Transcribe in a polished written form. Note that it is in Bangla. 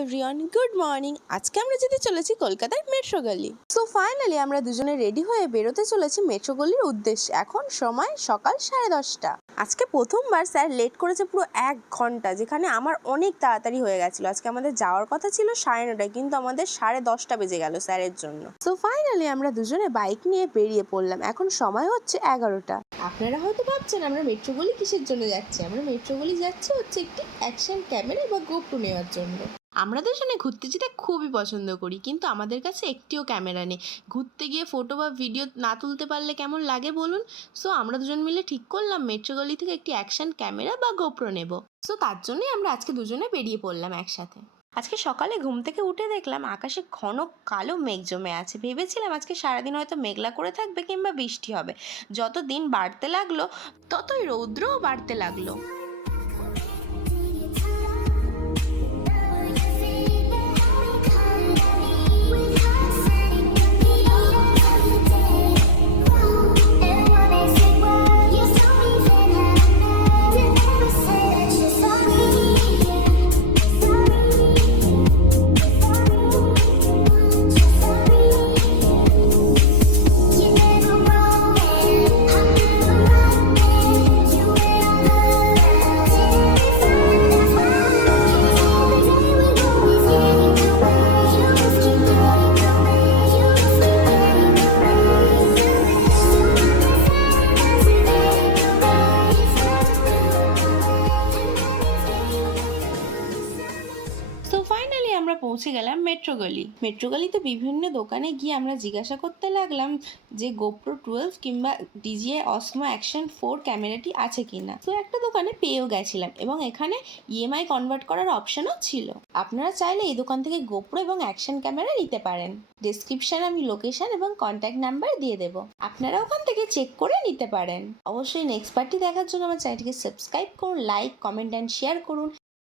Everyone, good morning. আজকে আমরা যেতে চলেছি কলকাতার মেট্রো গলি। সো ফাইনালি আমরা দুজনে রেডি হয়ে বেরোতে চলেছি মেট্রো গলির উদ্দেশ্যে। এখন সময় সকাল 10:30। আজকে প্রথমবার স্যার লেট করেছে পুরো 1 ঘন্টা, যেখানে আমার অনেক তাড়াতাড়ি হয়ে গেছিলো। আজকে আমাদের যাওয়ার কথা ছিল 9:30, কিন্তু আমাদের 10:30 বেজে গেল স্যারের জন্য। সো ফাইনালি আমরা দুজনে বাইক নিয়ে বেরিয়ে পড়লাম। এখন সময় হচ্ছে 11টা। আপনারা হয়তো ভাবছেন আমরা মেট্রো গলি কিসের জন্য যাচ্ছি। আমরা মেট্রো গলি যাচ্ছি হচ্ছে একটি অ্যাকশন ক্যামেরা বা গোপ্রো নেওয়ার জন্য। আমরা দুজনে ঘুরতে যেতে খুবই পছন্দ করি, কিন্তু আমাদের কাছে একটিও ক্যামেরা নেই। ঘুরতে গিয়ে ফটো বা ভিডিও না তুলতে পারলে কেমন লাগে বলুন। সো আমরা দুজন মিলে ঠিক করলাম মেট্রো গলি থেকে একটি অ্যাকশন ক্যামেরা বা গোপ্রো নেব। সো তার জন্যই আমরা আজকে দুজনে বেরিয়ে পড়লাম একসাথে। আজকে সকালে ঘুম থেকে উঠে দেখলাম আকাশে ঘন কালো মেঘ জমে আছে। ভেবেছিলাম আজকে সারাদিন হয়তো মেঘলা করে থাকবে কিংবা বৃষ্টি হবে। যত দিন বাড়তে লাগলো ততই রৌদ্রও বাড়তে লাগলো। তো ফাইনালি আমরা পৌঁছে গেলাম মেট্রো গলি। মেট্রো গলিতে বিভিন্ন দোকানে গিয়ে আমরা জিজ্ঞাসা করতে লাগলাম যে গোপ্রো 12 কিংবা DJI Osmo Action 4 ক্যামেরাটি আছে কিনা। তো একটা দোকানে পেয়েও গেছিলাম এবং এখানে EMI কনভার্ট করার অপশনও ছিল। আপনারা চাইলে এই দোকান থেকে গোপ্রো এবং অ্যাকশন ক্যামেরা নিতে পারেন। ডেসক্রিপশনে আমি লোকেশন এবং কন্ট্যাক্ট নাম্বার দিয়ে দেবো, আপনারা ওখান থেকে চেক করে নিতে পারেন। অবশ্যই নেক্সট পার্টি দেখার জন্য আমার চ্যানেলটিকে সাবস্ক্রাইব করুন, লাইক, কমেন্ট অ্যান্ড শেয়ার করুন।